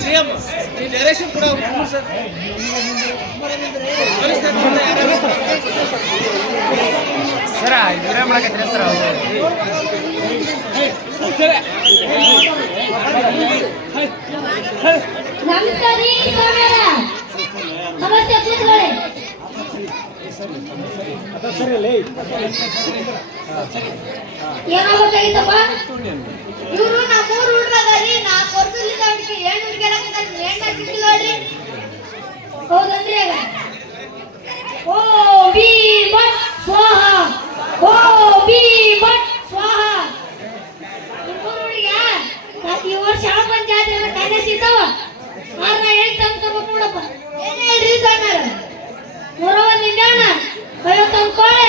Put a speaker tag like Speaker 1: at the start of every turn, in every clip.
Speaker 1: CM ಈ direction ಕೂಡ sir
Speaker 2: ಸರ ವಿರಾಮ ಮಾಡಕತ್ತೀರ ಸರ್ ಅವ್ರು?
Speaker 3: ನಮಸ್ತೆ ಕೂತ್ಕೊಳ್ಳಿ. ಏನಾಗಬೇಕಾಗಿತ್ತಪ್ಪ
Speaker 4: ಇವರು ನಮ್ಮೂರ್ ಹುಡ್ರಾಗ ರೀ, ನಾಲ್ಕು ವರ್ಷದಿಂದ ಅವ್ರಿಗೆ ಏನ್ ಏನ್ ಸಿಕ್ಕಿಲ್ಲ ನೋಡ್ರಿ?
Speaker 3: ಹೌದನ್ರಿ ಓ, ಬಿ ಸ್ವಾಹ. ಓ, ಬಿ ಸ್ವಾಹ. ನಿಮ್ಮೂರ್ ಹುಡುಗ ಈ ವರ್ಷ ಹಬ್ಬನ್ ಜಾತ್ರೆ ಕನ್ಯೆ ಸಿಗ್ತಾವ? ಆರ್ನ ತಂದು ತರ್ಬೇಕು ನೋಡಪ್ಪ ನಿಂಬೆಹಣ್ಣ ಐವತ್ತೊಂದು ಕೋಳೆ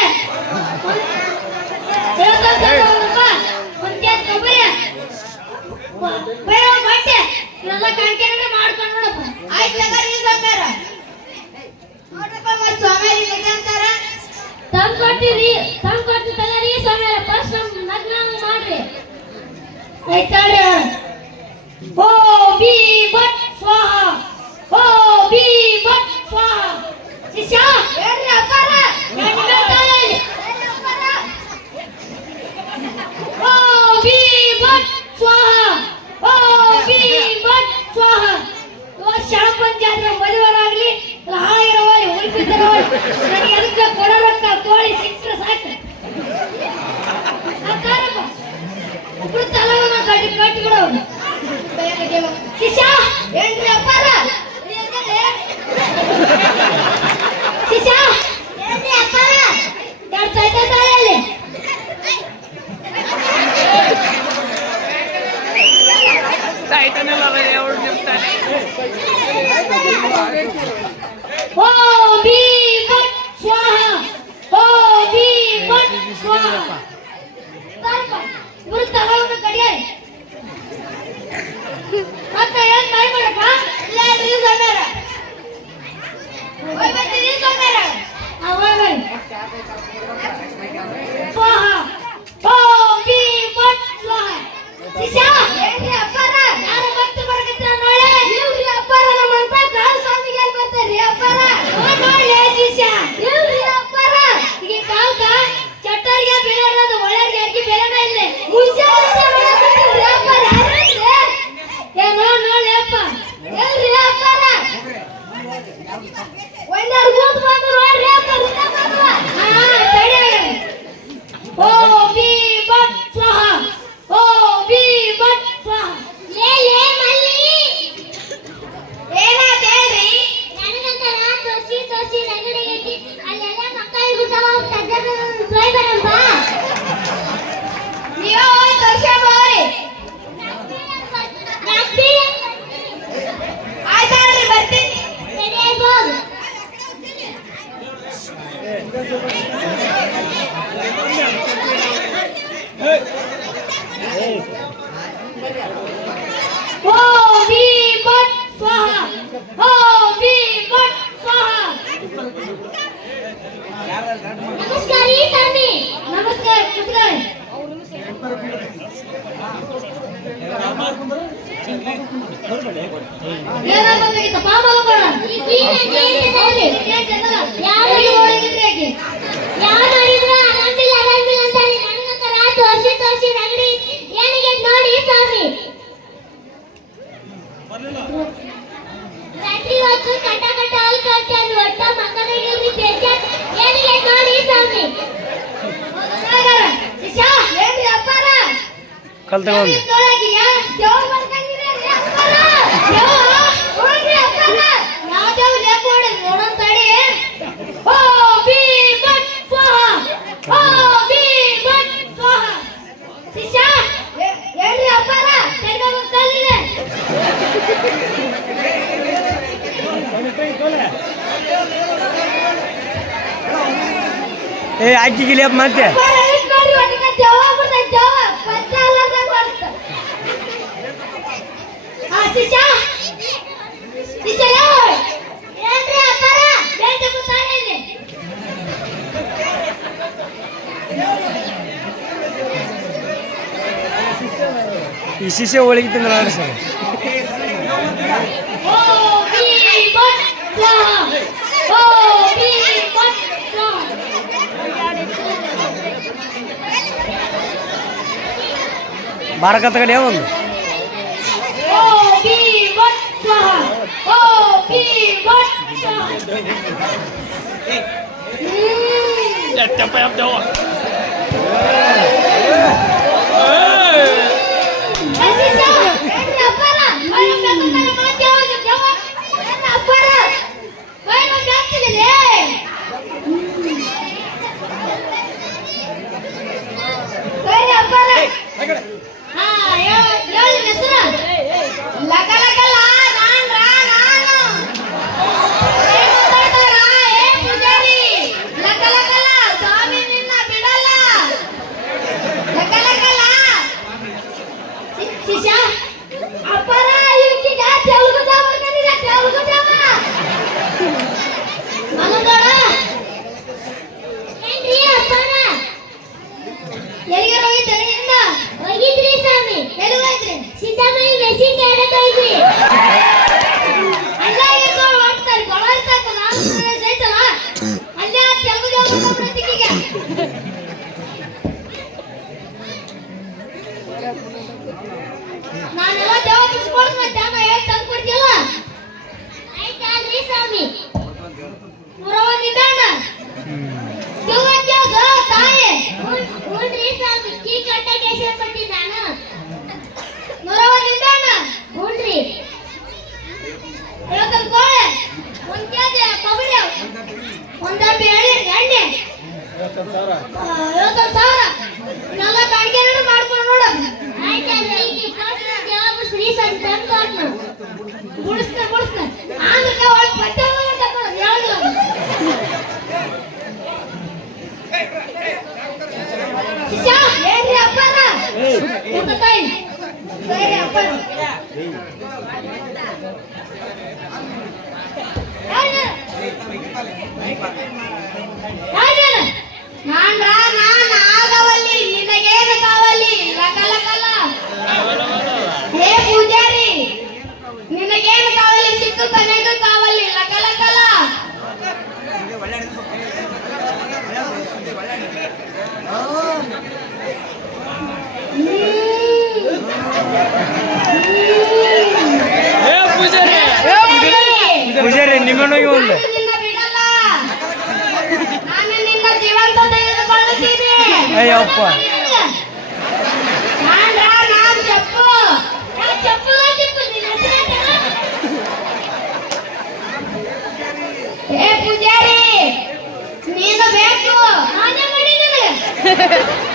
Speaker 3: ಐವತ್ತೊಂದು ಸಾವಿರಪ್ಪ ಒಂದು ಕೇಸ್ ಕೊಬ್ಬರಿ ಬೈರವ ಬಟ್ಟೆ ಇವೆಲ್ಲ ಕಾಣ್ಕೆ ಮಾಡ್ಕೊಂಡು ನೋಡಪ್ಪ
Speaker 4: ಆಯ್ತು ತಗೋರಿ ಸ್ವಾಮಿಯರ ನೋಡ್ರಪ್ಪ ಮತ್ತ್ ಇಲ್ಲಿ ಅಂತಾರ
Speaker 3: ತಂದು ಕೊಟ್ಟಿರಿ ತಂದು ಕೊಟ್ಟು ತಗರಿ ಸ್ವಾಮಿ ಫಸ್ಟ್ ನಮ್ಮ ಲಗ್ನ ಮಾಡ್ರಿ ಆಯ್ತಾಳೆ ಓ, ಬಿ ಭಟ್ ಸ್ವಾಹ ಓ ಬಿ ಭಟ್ ಸ್ವಾಹ ಶಿಷ್ಯ
Speaker 4: ಹೇಳ್ರಿ ಅಪ್ಪಾರ
Speaker 3: ಓ ಬಿ ಭಟ್ ಸ್ವಾಹ. ಜಾತ್ರೆ ಮದುವೆರಾಗ್ಲಿ. ಹಾಯಿರವಲ್ಲಿ ಉಳ್ಪಿದ್ದರವಲ್ಲಿ ನನಗೆ ಅದಕ್ಕೆ ಕೊಡೋ ರೊಕ್ಕ ತೋಳಿ ಸಿಕ್ಕರೆ ಸಾಕು. ಒಬ್ರು ತಲವನ್ನ ಕಟ್ಟಿ ಕಟ್ಟಿ ಬಿಡೋದು ಶಿಷ್ಯ
Speaker 4: ಹೇಳ್ರಿ ಅಪ್ಪಾರ? ಏನಾಗಬೇಕಾಗಿತ್ತು ಪಾಮಲು ಕೊಡ ಕಲ್ತಗೊಂಡು
Speaker 3: ಏ ಐಟಿ ಗಿಲಿಪ್ ಮಾಂತೆ
Speaker 2: ಈ ಶಿಷ್ಯ ಹೋಳಿಗೆ ತಿಂದ ನಾನು ಸರ್
Speaker 3: ಬಾರಕತ್ತ
Speaker 2: ಕಡೆ ಒಂದು
Speaker 4: ชา
Speaker 3: โอ้พี่รถชาอืจะไปอัพโดด ನಿನಗೇನು ಕಾವಲಿ ಸಿಕ್ಕು ಕೊನೆಗೂ
Speaker 2: ಪೂಜಾರಿ ನಿಮ್ಮನ್ನು ಒಂದು ಅಯ್ಯಪ್ಪ
Speaker 3: ಪೂಜಾರಿ ನೀನು ಬೇಕು.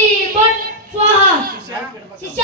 Speaker 3: శిష్య?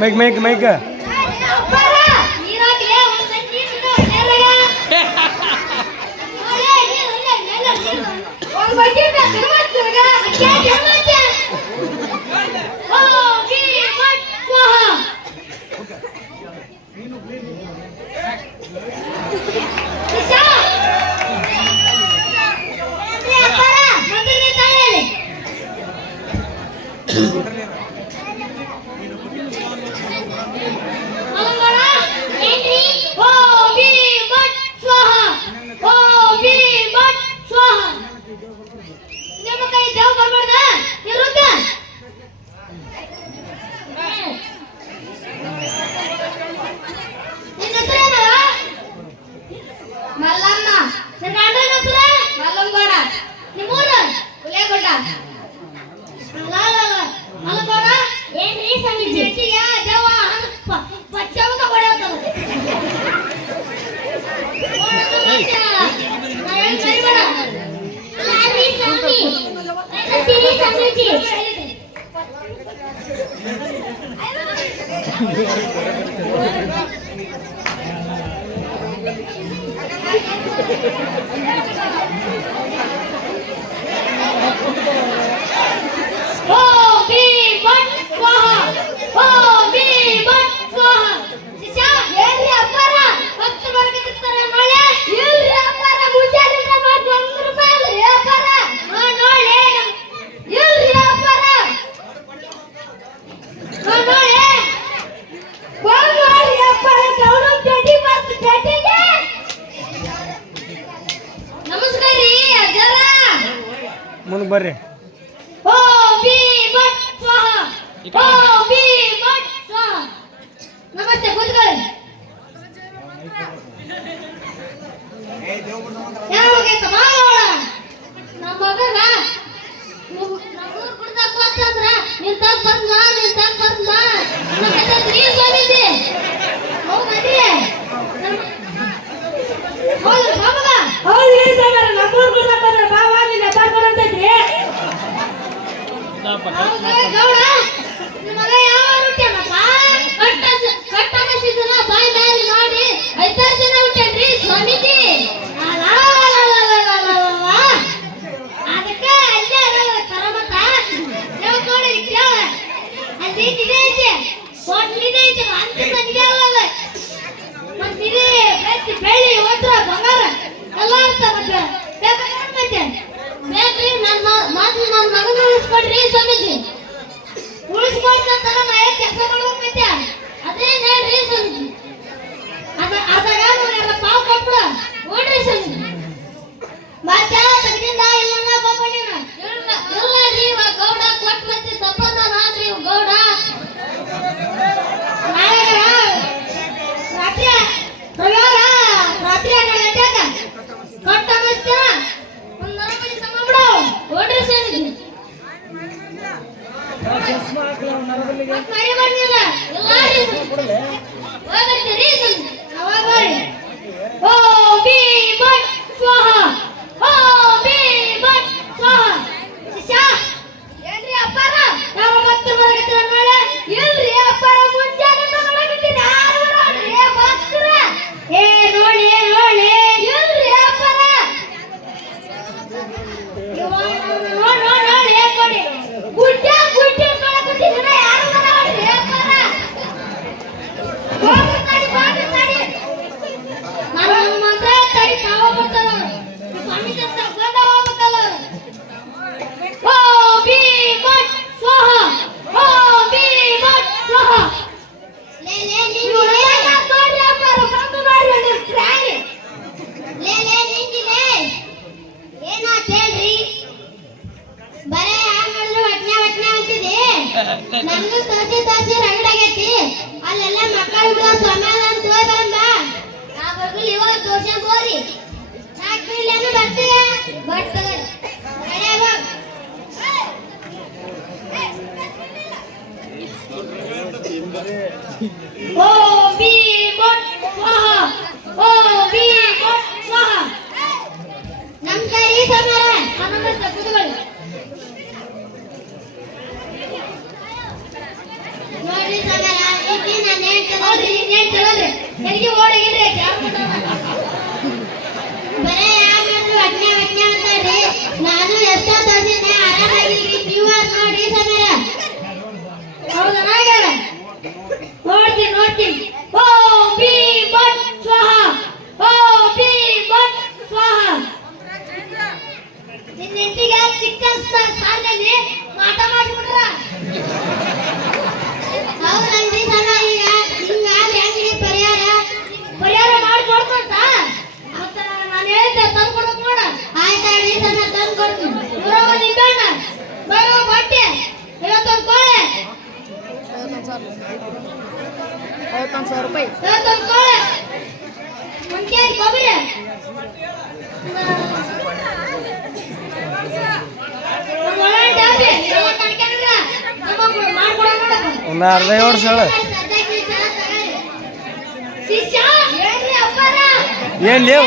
Speaker 2: Mic mic
Speaker 3: mic Yeah, yeah, yeah. Bye. এটা ಕೊಡ್ರಿ ಸ್ವಾಮೀಜಿ. ಉಳಿಸ್ಕೊಂಡ ತರ ನಾಳೆ ಕೆಲಸ ಮಾಡ್ಬೇಕಂತ ಅದೇ ಹೇಳ್ರಿ ಸ್ವಾಮೀಜಿ. ಅದ ಅದಾಗ ನನಗೆ ಪಾವು ಕೊಟ್ಬಿಡ ನೋಡ್ರಿ ಸ್ವಾಮೀಜಿ. ಮತ್ತೆ ತೆಗೆದಿಂದ ಇಲ್ಲ ಬಂದ್ಬಿಟ್ಟಿನ ಇಲ್ಲ ರೀ, ಇವ ಗೌಡ
Speaker 4: ಕೊಟ್ಟು
Speaker 3: ಮತ್ತೆ
Speaker 4: ತಪ್ಪದ ಗೌಡ ಇವ್ ಗೌಡ. ರಾತ್ರಿ ರಾತ್ರಿ ಗಂಟೆಗೆ
Speaker 3: ಓ ಬಿ ಬಟ್ ಸ್ವಾಹ. ஓ ನಿಂಬೆಹಣ್ಣ ಬರುವ ಬಟ್ಟೆ ಐವತ್ತೊಂದು ಕೋಳೆ
Speaker 2: ಐವತ್ತೊಂದು ಸಾವಿರ ರೂಪಾಯಿ.
Speaker 3: ಐವತ್ತೊಂದು ಕೋಳೆ ಒಂದು ಕೆ ಜಿ ಕೊಬ್ಬರಿ ಒಂದು
Speaker 2: ಅರ್ಧ
Speaker 3: ಏಳು ಸಳ
Speaker 2: ಏನು ಲೇವು?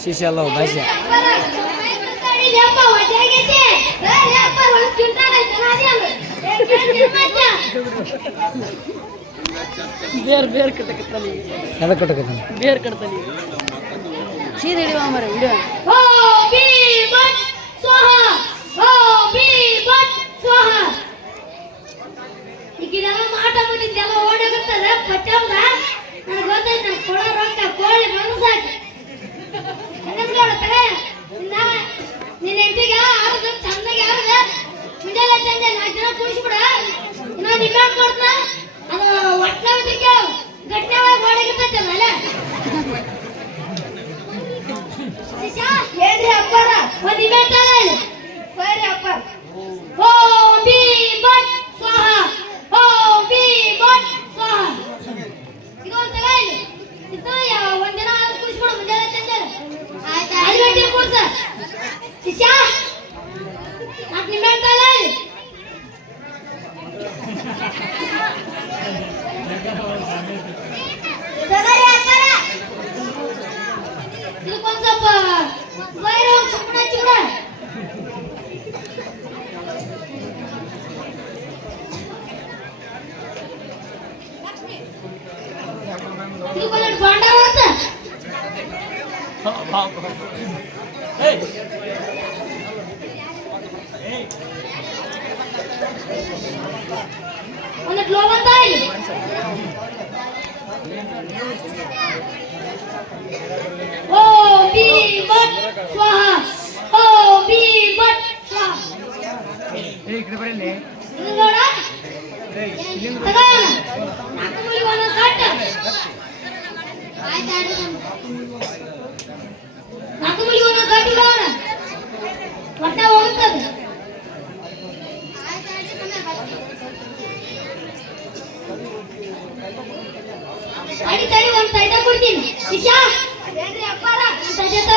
Speaker 3: शीशे लो भाषा
Speaker 5: ಬೇರ್ ಬೇರ್ ಕಟ್ಟಕತ್ತಾನೆ
Speaker 2: ಎಲ್ಲ ಕಟ್ಟಕತ್ತಾನೆ
Speaker 5: ಬೇರ್ ಕಟ್ತಾನೆ ಸೀದ ಹಿಡಿಯುವ ಮರ
Speaker 3: ಹಿಡಿಯ. ಈಗಿದೆಲ್ಲ ಮಾಟ ಬಂದಿದ್ದೆಲ್ಲ ಓಡಾಗುತ್ತದೆ ಪಚ್ಚಂದ ನನಗೆ ಗೊತ್ತಾಯ್ತು ನಾನು ಕೊಡೋ ರೊಕ್ಕ ಕೋಳಿ ಮನಸ್ಸಾಕಿ ನೋಡ್ತಾರೆ ನಿನ್ನ ಹೆಂಡತಿಗೆ ಆರದ ಚಂದ ನಾಲ್ಕು ನಾ ನಿಮ್ಮ ಕೊಡ್ತ ಅದು ಒಟ್ಟೆ ಬಿದ್ದಕ್ಕೆ ಗಟ್ಟೆ ಒಳಗೆ ಓಡಾಗಿರ್ತೈತಲ್ಲ ಅಲ್ಲ ಅಪ್ಪರ. ಒಂದು ಇವೆಂಟ್ ಅಲ್ಲ. ಇಲ್ಲಿ ಹೋಯ್ರಿ ಅಪ್ಪ. ಓ, ಬಿ, ಬಟ್, ಸ್ವಾಹ. ಓ, ಬಿ, ಬಟ್ ఇక్కడ పడండి ಅಡಿ ತಡಿ ಒಂದು ತೈತ ಕೊಡ್ತೀನಿ. ಇಶಾ ಅದೇನ್ರಿ ಅಪ್ಪಾರ? ಅಂತ ಜೊತೆ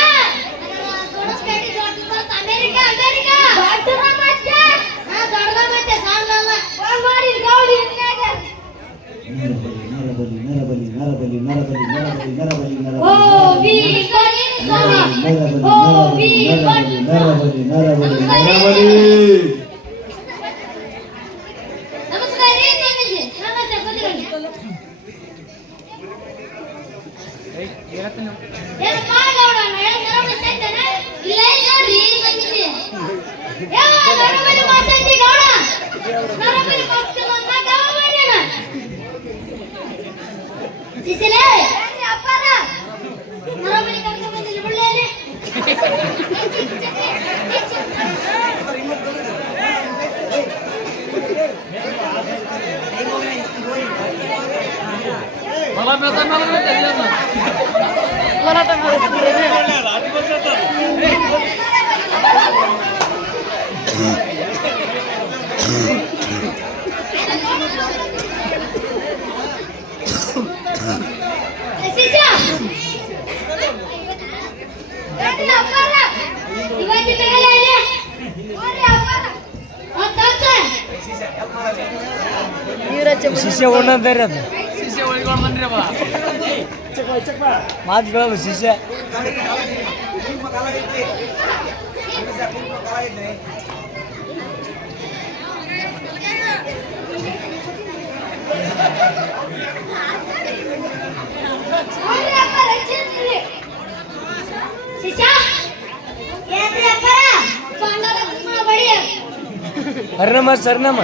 Speaker 3: नरबली नरबली
Speaker 2: नरबली नरबली.
Speaker 5: नरबली. ಮಂದಿರದ
Speaker 3: ಶಿಷ್ಯ
Speaker 2: ಉಳಿಗಳು ಬಂದ್ರಪ್ಪ
Speaker 6: ಮಾತು ಬೆಳಬ ಶಿಷ್ಯ
Speaker 2: हरनामा सरनामा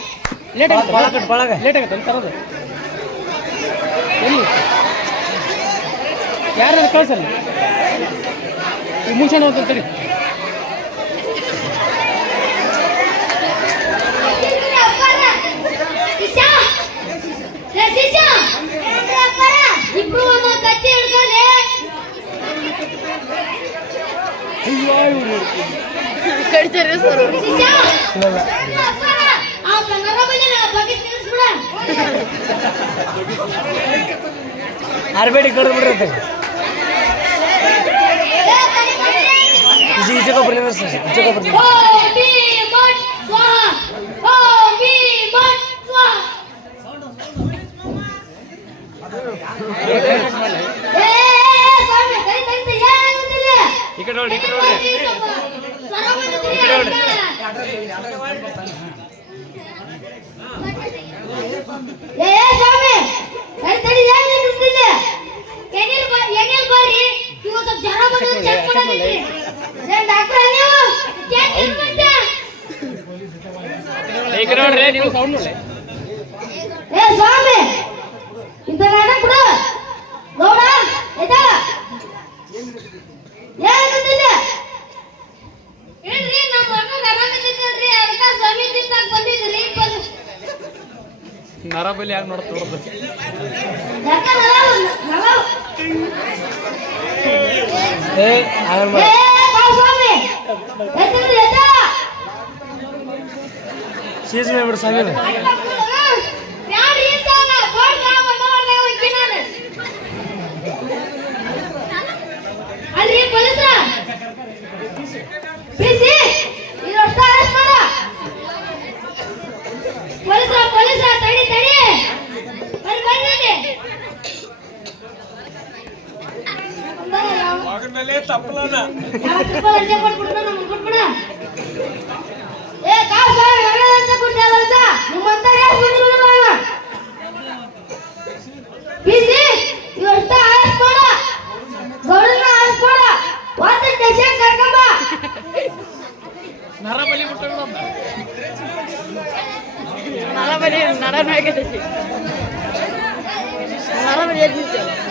Speaker 2: ಲೇಟ್ ಆಗುತ್ತೆ.
Speaker 6: ಒಳಗಡೆ ಒಳಗೆ
Speaker 2: ಲೇಟ್ ಆಗುತ್ತೆ. ಅಂತ ತರೋದು. ಎಲ್ಲಿ? ಯಾರು ಕಳ್ಸಲ್ಲ ಈಗ ಮುಗಿಸೋಣ ಅಂತ ತಡಿ
Speaker 5: ಕಡಿತಾರೆ ಸರ್
Speaker 6: ಅರ್ಬೇಡಿ ಕಡ್ದು ಬಿಡ್ರತ್ತೆ
Speaker 3: ಈಜಿ ಈಜಕ್ಕೆ ಬರ್ಲಿಲ್ಲ ಸರ್ ಈಜಕ್ಕೆ ಬರ್ಲಿಲ್ಲ
Speaker 7: ಈ ಕಡೆ ನೋಡಿ ಈ ಕಡೆ ನೋಡಿ ಈ ಕಡೆ ನೋಡಿ
Speaker 3: ಏ ಸ್ವಾಮಿ ತಡಿ ಏನಿಲ್ಲ ಏನಿಲ್ಲ ನೀವು ಸ್ವಲ್ಪ ಚೆಕ್ ಡಾಕ್ಟರ್ ನೀವು
Speaker 7: ನೀವು
Speaker 2: ಸೌಂಡ್
Speaker 3: ಏ ಸ್ವಾಮಿ
Speaker 7: ನರಬಲಿ ಯಾಕೆ
Speaker 3: ನೋಡ ತೋರ್ದು.
Speaker 6: ಏ ಸೀಸ್ ಮಾಡ್ಬಿಡು
Speaker 3: ಸಾವಿರ ಮಗನ
Speaker 7: ನರಬಲಿ ಬಿಟ್ಟು
Speaker 5: ನರಬಲಿ ನರನಾಗಿದೆ ನರಬಲಿ
Speaker 3: ಎದ್ದಿದ್ದೇವೆ